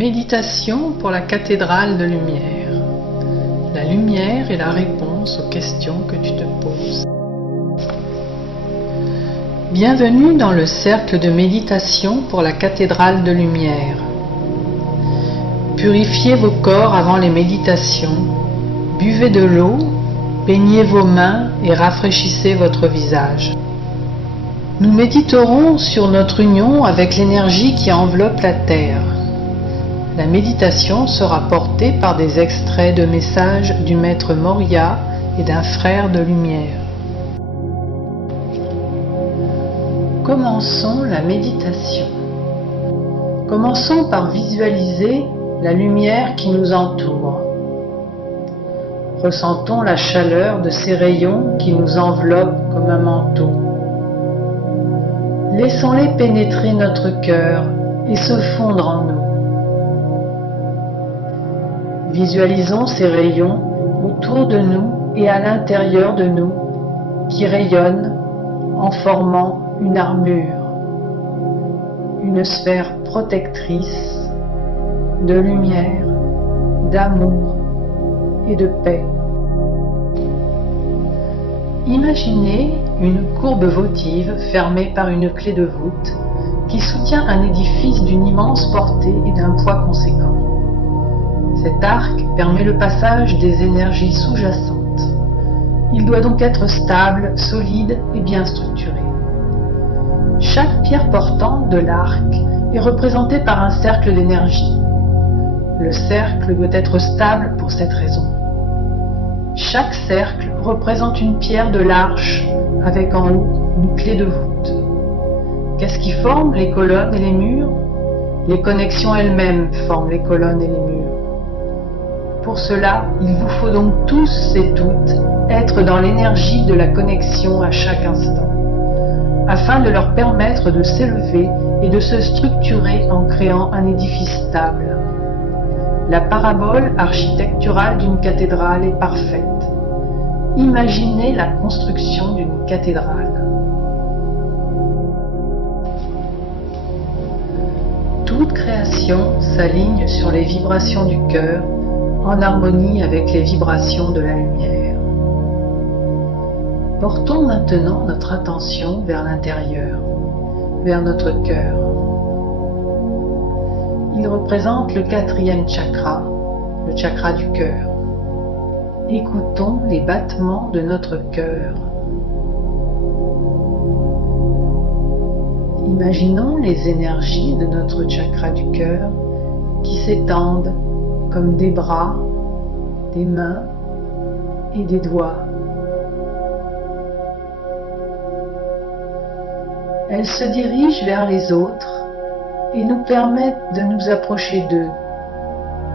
Méditation pour la cathédrale de lumière. La lumière est la réponse aux questions que tu te poses. Bienvenue dans le cercle de méditation pour la cathédrale de lumière. Purifiez vos corps avant les méditations, buvez de l'eau, baignez vos mains et rafraîchissez votre visage. Nous méditerons sur notre union avec l'énergie qui enveloppe la Terre. La méditation sera portée par des extraits de messages du maître Moria et d'un frère de lumière. Commençons la méditation. Commençons par visualiser la lumière qui nous entoure. Ressentons la chaleur de ces rayons qui nous enveloppent comme un manteau. Laissons-les pénétrer notre cœur et se fondre en nous. Visualisons ces rayons autour de nous et à l'intérieur de nous qui rayonnent en formant une armure, une sphère protectrice de lumière, d'amour et de paix. Imaginez une courbe votive fermée par une clé de voûte qui soutient un édifice d'une immense portée et d'un poids conséquent. Cet arc permet le passage des énergies sous-jacentes. Il doit donc être stable, solide et bien structuré. Chaque pierre portante de l'arc est représentée par un cercle d'énergie. Le cercle doit être stable pour cette raison. Chaque cercle représente une pierre de l'arche avec en haut une clé de voûte. Qu'est-ce qui forme les colonnes et les murs? Les connexions elles-mêmes forment les colonnes et les murs. Pour cela, il vous faut donc tous et toutes être dans l'énergie de la connexion à chaque instant, afin de leur permettre de s'élever et de se structurer en créant un édifice stable. La parabole architecturale d'une cathédrale est parfaite. Imaginez la construction d'une cathédrale. Toute création s'aligne sur les vibrations du cœur en harmonie avec les vibrations de la lumière. Portons maintenant notre attention vers l'intérieur, vers notre cœur. Il représente le 4e chakra, le chakra du cœur. Écoutons les battements de notre cœur. Imaginons les énergies de notre chakra du cœur qui s'étendent comme des bras, des mains et des doigts. Elles se dirigent vers les autres et nous permettent de nous approcher d'eux,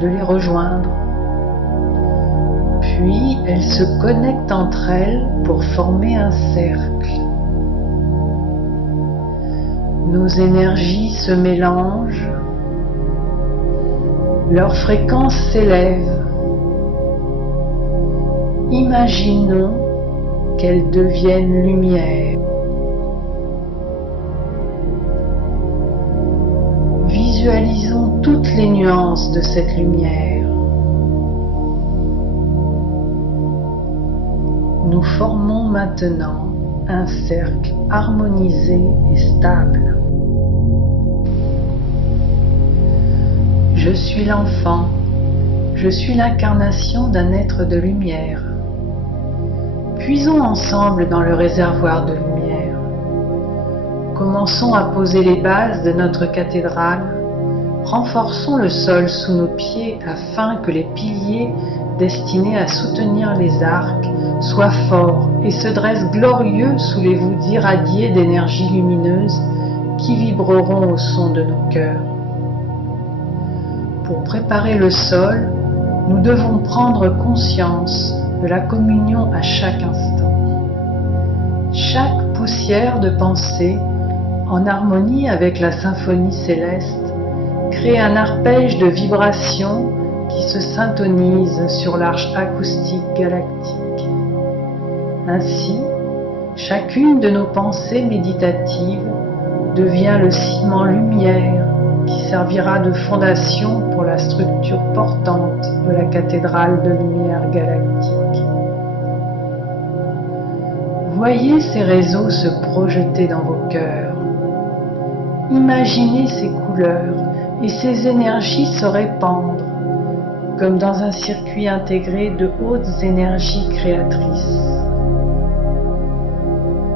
de les rejoindre. Puis elles se connectent entre elles pour former un cercle. Nos énergies se mélangent, leur fréquence s'élève. Imaginons qu'elles deviennent lumière. Visualisons toutes les nuances de cette lumière. Nous formons maintenant un cercle harmonisé et stable. Je suis l'enfant, je suis l'incarnation d'un être de lumière. Puisons ensemble dans le réservoir de lumière. Commençons à poser les bases de notre cathédrale. Renforçons le sol sous nos pieds afin que les piliers destinés à soutenir les arcs soient forts et se dressent glorieux sous les voûtes irradiées d'énergie lumineuse qui vibreront au son de nos cœurs. Pour préparer le sol, nous devons prendre conscience de la communion à chaque instant. Chaque poussière de pensée, en harmonie avec la symphonie céleste, crée un arpège de vibrations qui se syntonise sur l'arche acoustique galactique. Ainsi, chacune de nos pensées méditatives devient le ciment lumière qui servira de fondation pour la structure portante de la cathédrale de lumière galactique. Voyez ces réseaux se projeter dans vos cœurs. Imaginez ces couleurs et ces énergies se répandre comme dans un circuit intégré de hautes énergies créatrices.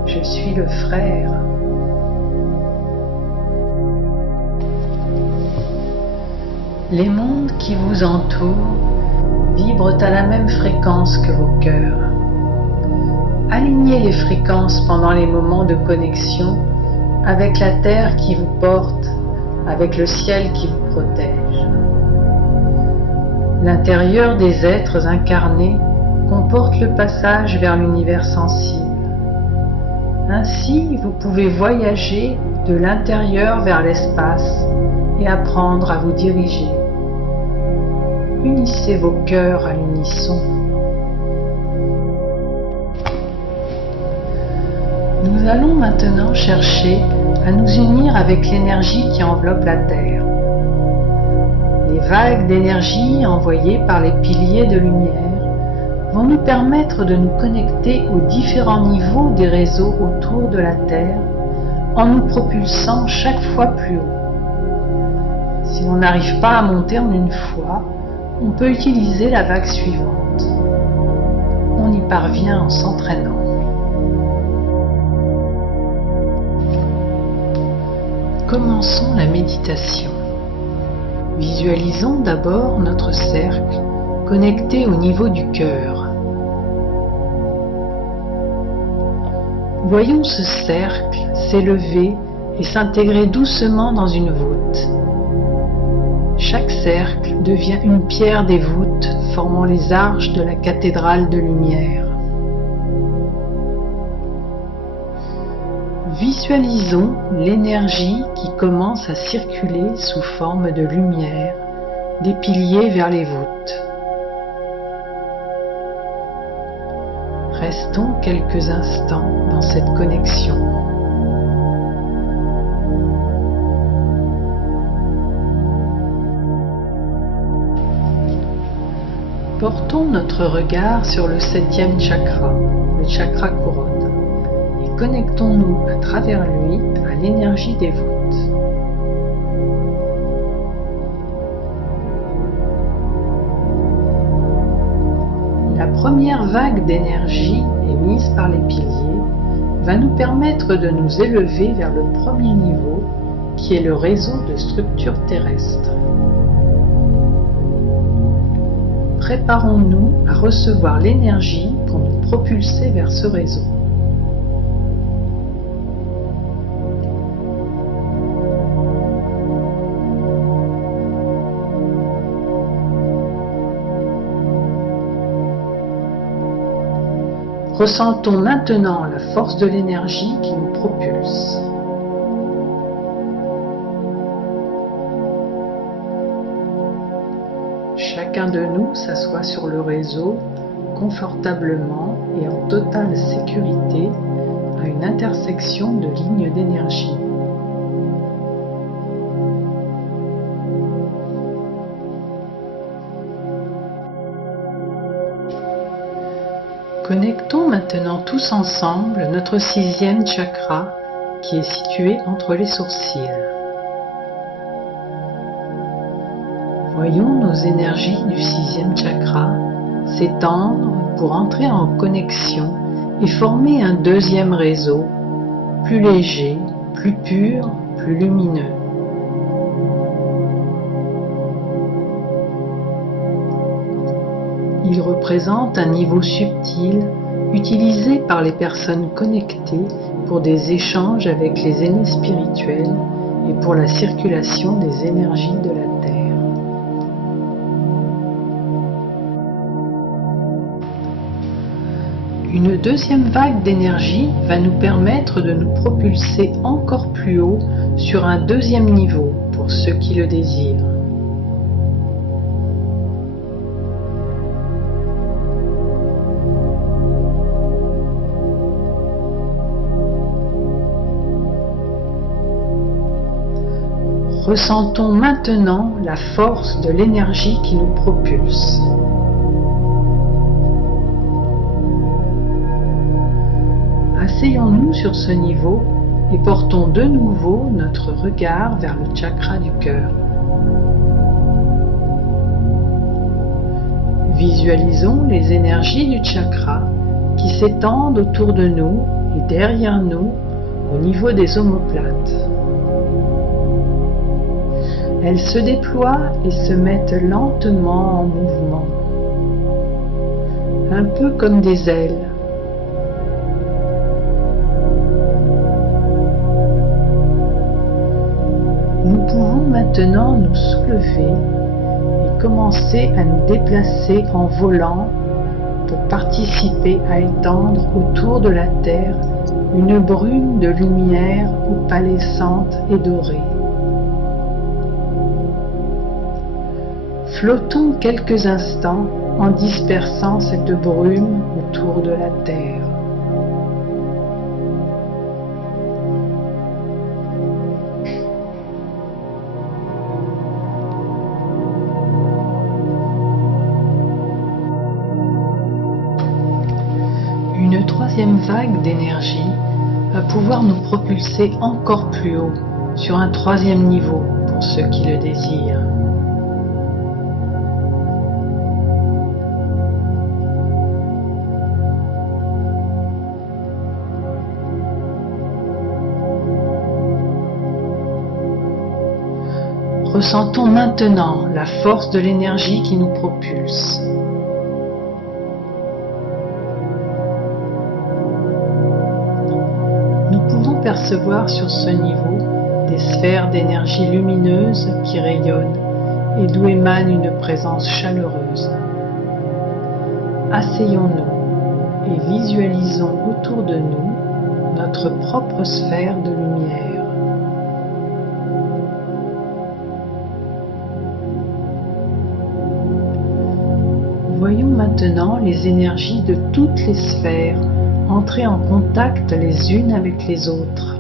Je suis le frère. Les mondes qui vous entourent vibrent à la même fréquence que vos cœurs. Alignez les fréquences pendant les moments de connexion avec la terre qui vous porte, avec le ciel qui vous protège. L'intérieur des êtres incarnés comporte le passage vers l'univers sensible. Ainsi, vous pouvez voyager de l'intérieur vers l'espace et apprendre à vous diriger. Unissez vos cœurs à l'unisson. Nous allons maintenant chercher à nous unir avec l'énergie qui enveloppe la Terre. Les vagues d'énergie envoyées par les piliers de lumière vont nous permettre de nous connecter aux différents niveaux des réseaux autour de la Terre en nous propulsant chaque fois plus haut. Si on n'arrive pas à monter en une fois, on peut utiliser la vague suivante. On y parvient en s'entraînant. Commençons la méditation. Visualisons d'abord notre cercle connecté au niveau du cœur. Voyons ce cercle s'élever et s'intégrer doucement dans une voûte. Chaque cercle devient une pierre des voûtes formant les arches de la cathédrale de lumière. Visualisons l'énergie qui commence à circuler sous forme de lumière des piliers vers les voûtes. Restons quelques instants dans cette connexion. Portons notre regard sur le 7e chakra, le chakra couronne. Connectons-nous à travers lui à l'énergie des voûtes. La première vague d'énergie émise par les piliers va nous permettre de nous élever vers le premier niveau qui est le réseau de structures terrestres. Préparons-nous à recevoir l'énergie pour nous propulser vers ce réseau. Ressentons maintenant la force de l'énergie qui nous propulse. Chacun de nous s'assoit sur le réseau confortablement et en totale sécurité à une intersection de lignes d'énergie. Connectons maintenant tous ensemble notre 6e chakra qui est situé entre les sourcils. Voyons nos énergies du 6e chakra s'étendre pour entrer en connexion et former un deuxième réseau, plus léger, plus pur, plus lumineux. Il représente un niveau subtil utilisé par les personnes connectées pour des échanges avec les aînés spirituels et pour la circulation des énergies de la Terre. Une deuxième vague d'énergie va nous permettre de nous propulser encore plus haut sur un deuxième niveau pour ceux qui le désirent. Ressentons maintenant la force de l'énergie qui nous propulse. Asseyons-nous sur ce niveau et portons de nouveau notre regard vers le chakra du cœur. Visualisons les énergies du chakra qui s'étendent autour de nous et derrière nous au niveau des omoplates. Elles se déploient et se mettent lentement en mouvement, un peu comme des ailes. Nous pouvons maintenant nous soulever et commencer à nous déplacer en volant pour participer à étendre autour de la Terre une brume de lumière opalescente et dorée. Flottons quelques instants en dispersant cette brume autour de la Terre. Une troisième vague d'énergie va pouvoir nous propulser encore plus haut, sur un troisième niveau pour ceux qui le désirent. Ressentons maintenant la force de l'énergie qui nous propulse. Nous pouvons percevoir sur ce niveau des sphères d'énergie lumineuse qui rayonnent et d'où émane une présence chaleureuse. Asseyons-nous et visualisons autour de nous notre propre sphère de lumière. Voyons maintenant les énergies de toutes les sphères entrer en contact les unes avec les autres.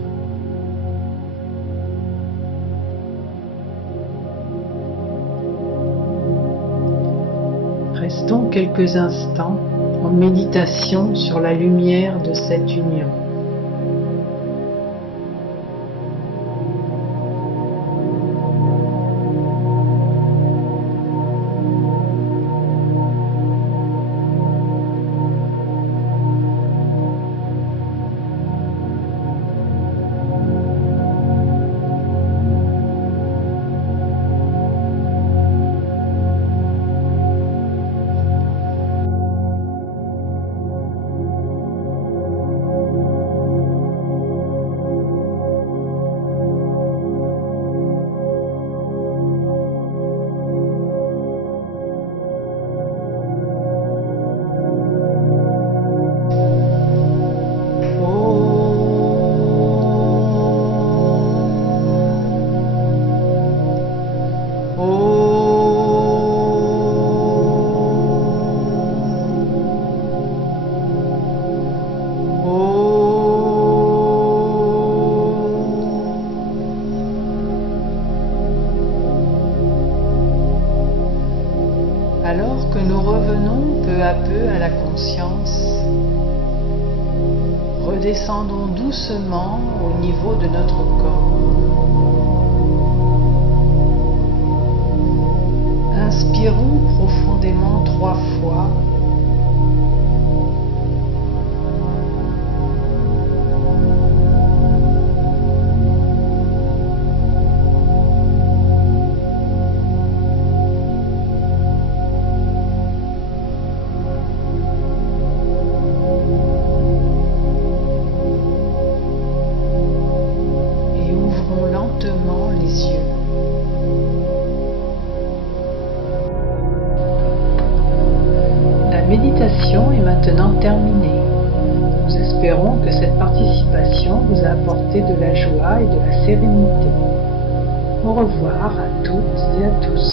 Restons quelques instants en méditation sur la lumière de cette union. Alors que nous revenons peu à peu à la conscience, redescendons doucement au niveau de notre corps. Inspirons profondément 3 fois. Les yeux. La méditation est maintenant terminée. Nous espérons que cette participation vous a apporté de la joie et de la sérénité. Au revoir à toutes et à tous.